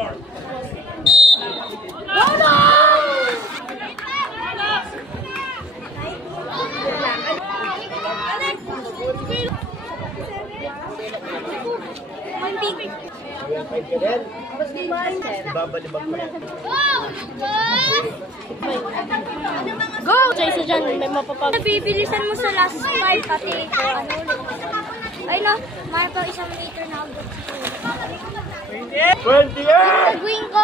Go! So isa dyan, may mapapag... Nabibilisan mo sa last 5 pati ano ulit. Ay no, mayroon pa isang meter na agad. 28! Nagwing ko.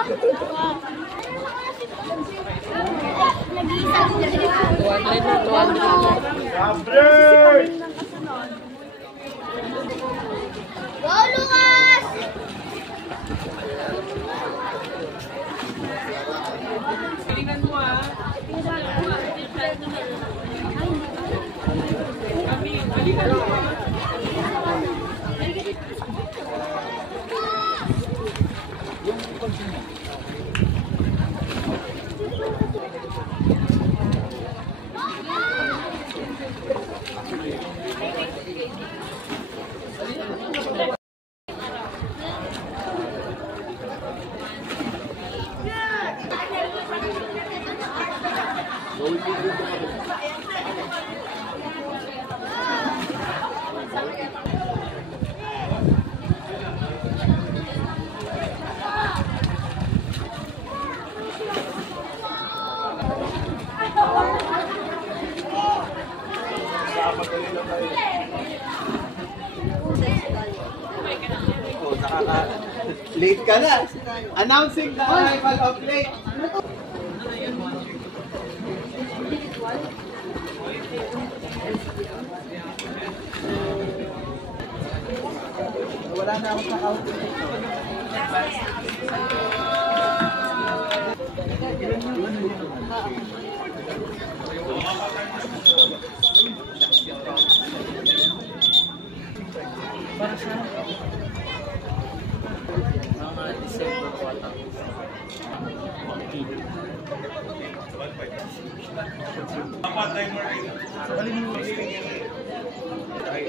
Nag-iisa. 200! Go, Lucas! Tingnan mo ah. Balikan mo. Late ka na. Announcing the arrival of late. Wala na ako sa outfit. Para sa mga December 4. Patay mo rin. Ay,